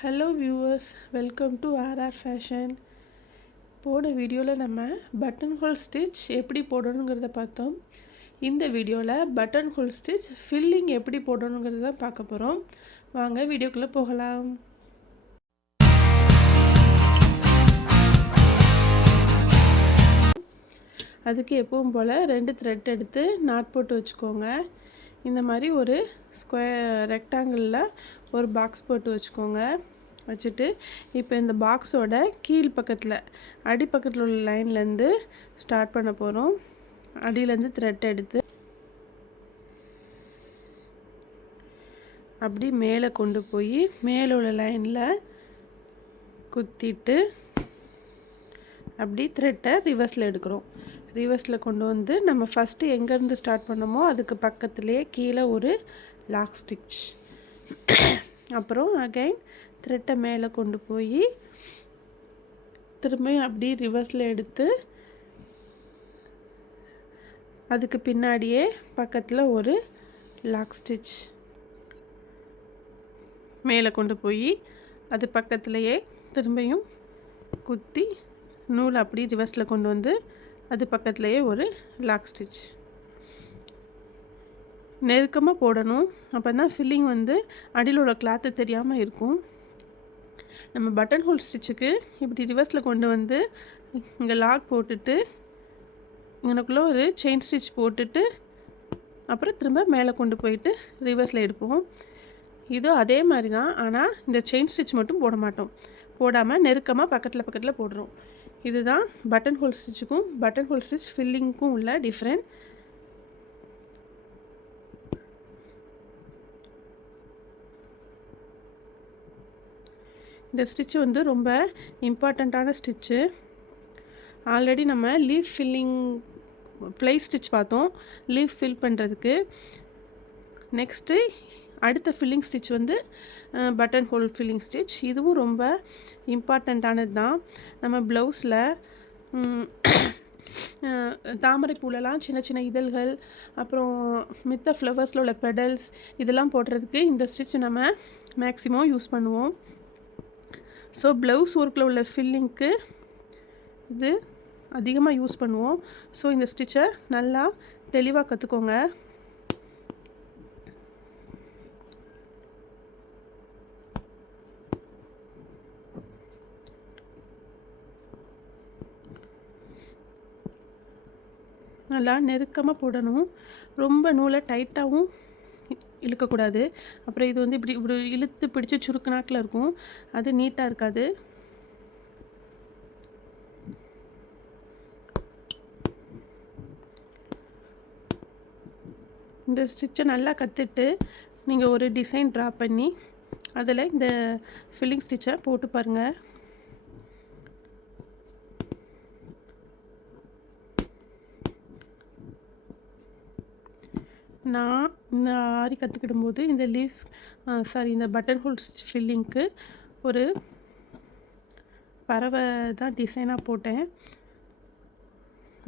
Hello viewers, welcome to RR fashion. போன வீடியோவில் நம்ம பட்டன் ஹோல் ஸ்டிச் எப்படி போடணுங்கிறத பார்த்தோம். இந்த வீடியோவில் பட்டன் ஹோல் ஸ்டிச் ஃபில்லிங் எப்படி போடணுங்கிறத தான் பார்க்க போகிறோம். வாங்க வீடியோக்குள்ளே போகலாம். அதுக்கு எப்பவும் போல் 2 த்ரெட் எடுத்து நாட் போட்டு வச்சுக்கோங்க. இந்த மாதிரி ஒரு ரெக்டாங்கிளில் ஒரு பாக்ஸ் போட்டு வச்சுக்கோங்க. வச்சுட்டு இப்போ இந்த பாக்ஸோட கீழ் பக்கத்தில் அடிப்பக்கத்தில் உள்ள லைன்லேருந்து ஸ்டார்ட் பண்ண போகிறோம். அடியிலேருந்து த்ரெட் எடுத்து அப்படி மேலே கொண்டு போய் மேலே உள்ள லைனில் குத்திட்டு அப்படி த்ரெட்டை ரிவர்ஸில் எடுக்கிறோம். ரிவர்ஸில் கொண்டு வந்து நம்ம ஃபஸ்ட்டு எங்கேருந்து ஸ்டார்ட் பண்ணோமோ அதுக்கு பக்கத்துலேயே கீழே ஒரு லாக் ஸ்டிச், அப்புறம் அகைன் த்ரெட்டை மேலே கொண்டு போய் திரும்பியும் அப்படி ரிவர்ஸில் எடுத்து அதுக்கு பின்னாடியே பக்கத்தில் ஒரு லாக் ஸ்டிச் மேலே கொண்டு போய் அது பக்கத்துலேயே திரும்பியும் குத்தி நூல் அப்படி ரிவர்ஸில் கொண்டு வந்து அது பக்கத்துலேயே ஒரு லாக் ஸ்டிச் நெருக்கமாக போடணும். அப்போ தான் ஃபில்லிங் வந்து அடியில் உள்ள கிளாத்து தெரியாமல் இருக்கும். நம்ம பட்டன் ஹோல் ஸ்டிச்சுக்கு இப்படி ரிவர்ஸில் கொண்டு வந்து இங்கே லாக் போட்டுட்டு இங்கனக்குள்ளே ஒரு செயின் ஸ்டிச் போட்டுட்டு அப்புறம் திரும்ப மேலே கொண்டு போயிட்டு ரிவர்ஸில் எடுப்போம். இதுவும் அதே மாதிரி தான், ஆனால் இந்த செயின் ஸ்டிச் மட்டும் போட மாட்டோம். போடாமல் நெருக்கமாக பக்கத்தில் போடுறோம். இதுதான் பட்டன் ஹோல் ஸ்டிச்சுக்கும் பட்டன் ஹோல் ஸ்டிச் ஃபில்லிங்க்கும் உள்ள டிஃப்ரெண்ட். இந்த ஸ்டிச்சு வந்து ரொம்ப இம்பார்ட்டண்ட்டான ஸ்டிச்சு. ஆல்ரெடி நம்ம லீஃப் ஃபில்லிங் ப்ளை ஸ்டிச் பார்த்தோம் லீஃப் ஃபில் பண்ணுறதுக்கு. நெக்ஸ்ட்டு அடுத்த ஃபில்லிங் ஸ்டிச் வந்து பட்டன் ஹோல் ஃபில்லிங் ஸ்டிச். இதுவும் ரொம்ப இம்பார்ட்டண்ட்டானது தான். நம்ம ப்ளவுஸில் தாமரை பூலெலாம் சின்ன சின்ன இதழ்கள், அப்புறம் மித்த ஃப்ளவர்ஸில் உள்ள பெடல்ஸ் இதெல்லாம் போடுறதுக்கு இந்த ஸ்டிச் நம்ம மேக்ஸிமம் யூஸ் பண்ணுவோம். ஸோ ப்ளவுஸ் ஒர்க்கில் உள்ள ஃபில்லிங்க்கு இது அதிகமாக யூஸ் பண்ணுவோம். ஸோ இந்த ஸ்டிச்சை நல்லா தெளிவாக கற்றுக்கோங்க. நல்லா நெருக்கமாக போடணும். ரொம்ப நூலை டைட்டாகவும் இழுக்கக்கூடாது. அப்புறம் இது வந்து இப்படி இப்படி இழுத்து பிடிச்சி சுருக்கு நாக்கில் இருக்கும், அது நீட்டாக இருக்காது. இந்த ஸ்டிச்சை நல்லா கற்றுட்டு நீங்கள் ஒரு டிசைன் ட்ரா பண்ணி அதில் இந்த ஃபில்லிங் ஸ்டிச்சை போட்டு பாருங்கள். நான் இந்த ஆரி கற்றுக்கிடும்போது இந்த இந்த பட்டன் ஹோல் ஃபில்லிங்க்கு ஒரு பறவை தான் டிசைனாக போட்டேன்.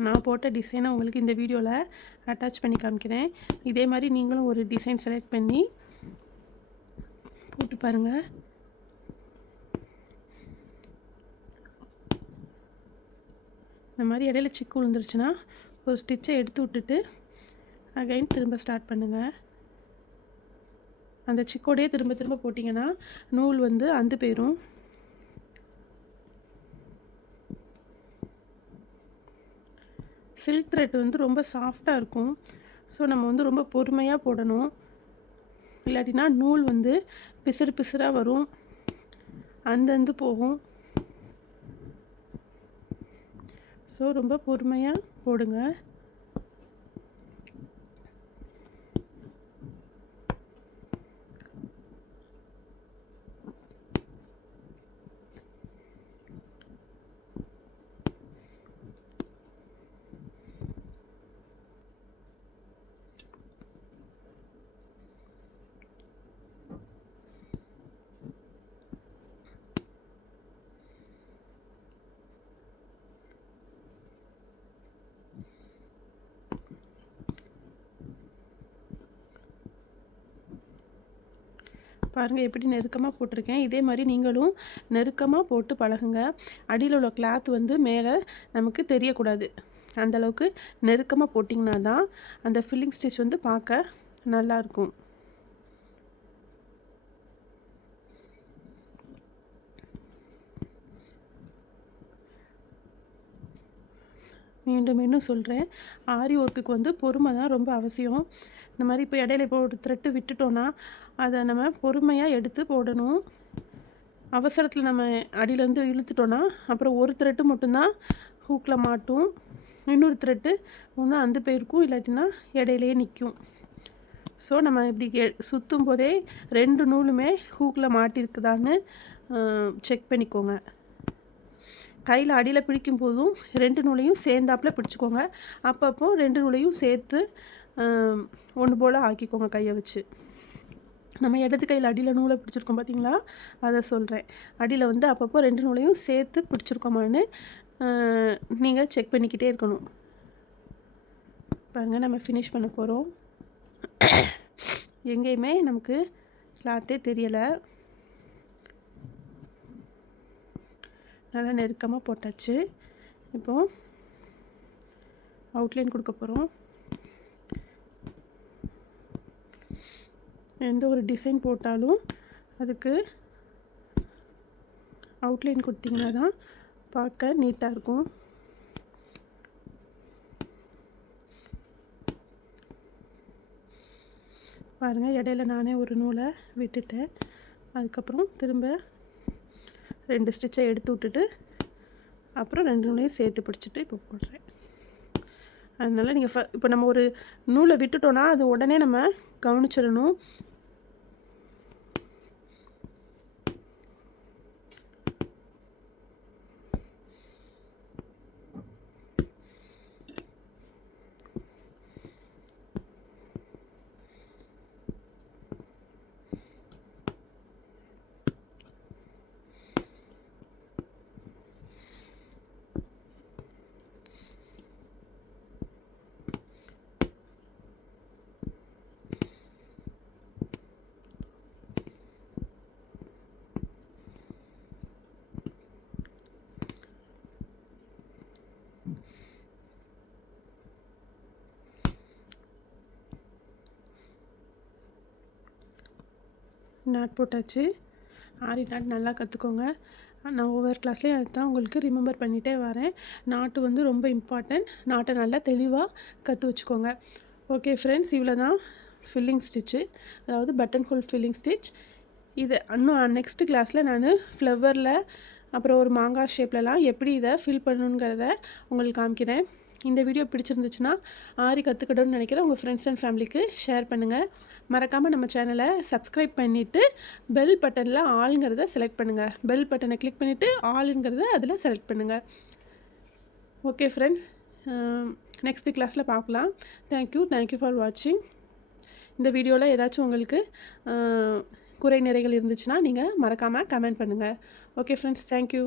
நான் போட்ட டிசைனை உங்களுக்கு இந்த வீடியோவில் அட்டாச் பண்ணி காமிக்கிறேன். இதே மாதிரி நீங்களும் ஒரு டிசைன் செலக்ட் பண்ணி போட்டு பாருங்கள். இந்த மாதிரி இடையில சிக்கு விழுந்துருச்சுன்னா ஒரு ஸ்டிச்சை எடுத்து விட்டுட்டு அகைன் திரும்ப ஸ்டார்ட் பண்ணுங்கள். அந்த சிக்கோடையே திரும்ப திரும்ப போட்டிங்கன்னா நூல் வந்து அந்து போயிடும். சில்க் த்ரெட் வந்து ரொம்ப சாஃப்டாக இருக்கும். ஸோ நம்ம வந்து ரொம்ப பொறுமையாக போடணும். இல்லாட்டினா நூல் வந்து பிசுறாக வரும், அந்தந்து போகும். ஸோ ரொம்ப பொறுமையாக போடுங்க. பாருங்கள் எப்படி நெருக்கமாக போட்டிருக்கேன். இதே மாதிரி நீங்களும் நெருக்கமாக போட்டு பழகுங்க. அடியில் உள்ள கிளாத் வந்து மேலே நமக்கு தெரியக்கூடாது. அந்தளவுக்கு நெருக்கமாக போட்டிங்கன்னா தான் அந்த ஃபில்லிங் ஸ்டிச் வந்து பார்க்க நல்லாயிருக்கும். மீண்டும் மீண்டும் சொல்கிறேன், ஆரி ஒர்க்குக்கு வந்து பொறுமை தான் ரொம்ப அவசியம். இந்த மாதிரி இப்போ இடையில இப்போ ஒரு த்ரெட்டு விட்டுட்டோன்னா அதை நம்ம பொறுமையாக எடுத்து போடணும். அவசரத்தில் நம்ம அடியிலேருந்து இழுத்துட்டோன்னா அப்புறம் ஒரு த்ரெட்டு மட்டும்தான் ஹூக்கில் மாட்டும், இன்னொரு த்ரெட்டு ஒன்று அந்த போயிருக்கும், இல்லாட்டினா இடையிலே நிற்கும். ஸோ நம்ம இப்படி சுற்றும் போதே 2 நூலுமே ஹூக்கில் மாட்டிருக்குதான்னு செக் பண்ணிக்கோங்க. கையில் அடியில் பிடிக்கும் போதும் 2 நூலையும் சேர்ந்தாப்பில் பிடிச்சிக்கோங்க. அப்பப்போ 2 நூலையும் சேர்த்து ஒன்று போல் ஆக்கிக்கோங்க கையை வச்சு. நம்ம இடது கையில் அடியில் நூலை பிடிச்சிருக்கோம் பார்த்தீங்களா, அதை சொல்கிறேன். அடியில் வந்து அப்பப்போ 2 நூலையும் சேர்த்து பிடிச்சிருக்கோமான்னு நீங்கள் செக் பண்ணிக்கிட்டே இருக்கணும். பாருங்கள், நம்ம ஃபினிஷ் பண்ண போகிறோம். எங்கேயுமே நமக்கு கிளாத்தே தெரியலை. நல்லா நெருக்கமாக போட்டாச்சு. இப்போது அவுட்லைன் கொடுக்க போகிறோம். எந்த ஒரு டிசைன் போட்டாலும் அதுக்கு அவுட்லைன் கொடுத்தீங்கன்னா தான் பார்க்க நீட்டாக இருக்கும். பாருங்கள், இடையில நானே ஒரு நூலை விட்டுட்டேன். அதுக்கப்புறம் திரும்ப 2 ஸ்டிச்சை எடுத்து விட்டுட்டு அப்புறம் 2 நூலையும் சேர்த்து பிடிச்சிட்டு இப்போ போடுறேன். அதனால் நீங்கள் இப்போ நம்ம ஒரு நூலை விட்டுட்டோன்னா அது உடனே நம்ம கவனிச்சிடணும். நாட் போட்டாச்சு. ஆரி நாட் நல்லா கற்றுக்கோங்க. நான் ஒவ்வொரு கிளாஸ்லேயும் அதுதான் உங்களுக்கு ரிமெம்பர் பண்ணிகிட்டே வரேன். நாட்டு வந்து ரொம்ப இம்பார்ட்டன்ட். நாட்டை நல்லா தெளிவாக கற்று வச்சுக்கோங்க. ஓகே ஃப்ரெண்ட்ஸ், இவ்வளோ தான் ஃபில்லிங் ஸ்டிச்சு, அதாவது பட்டன் ஹோல் ஃபில்லிங் ஸ்டிச். இது இன்னும் நெக்ஸ்ட் கிளாஸில் நான் ஃப்ளவரில் அப்புறம் ஒரு மாங்காய் ஷேப்லலாம் எப்படி இதை ஃபில் பண்ணணுங்கிறத உங்களுக்கு காமிக்கிறேன். இந்த வீடியோ பிடிச்சிருந்துச்சுன்னா ஆரி கற்றுக்கிடணும்னு நினைக்கிற உங்கள் ஃப்ரெண்ட்ஸ் அண்ட் ஃபேமிலிக்கு ஷேர் பண்ணுங்கள். மறக்காமல் நம்ம சேனலை சப்ஸ்கிரைப் பண்ணிவிட்டு பெல் பட்டனில் ஆளுங்கிறத செலக்ட் பண்ணுங்கள். பெல் பட்டனை கிளிக் பண்ணிவிட்டு ஆளுங்கிறத அதில் செலக்ட் பண்ணுங்கள். ஓகே ஃப்ரெண்ட்ஸ், நெக்ஸ்ட் கிளாஸில் பார்க்கலாம். தேங்க்யூ ஃபார் வாட்சிங். இந்த வீடியோவில் ஏதாச்சும் உங்களுக்கு குறை நிறைகள் இருந்துச்சுன்னா நீங்கள் மறக்காமல் கமெண்ட் பண்ணுங்கள். Okay friends, thank you.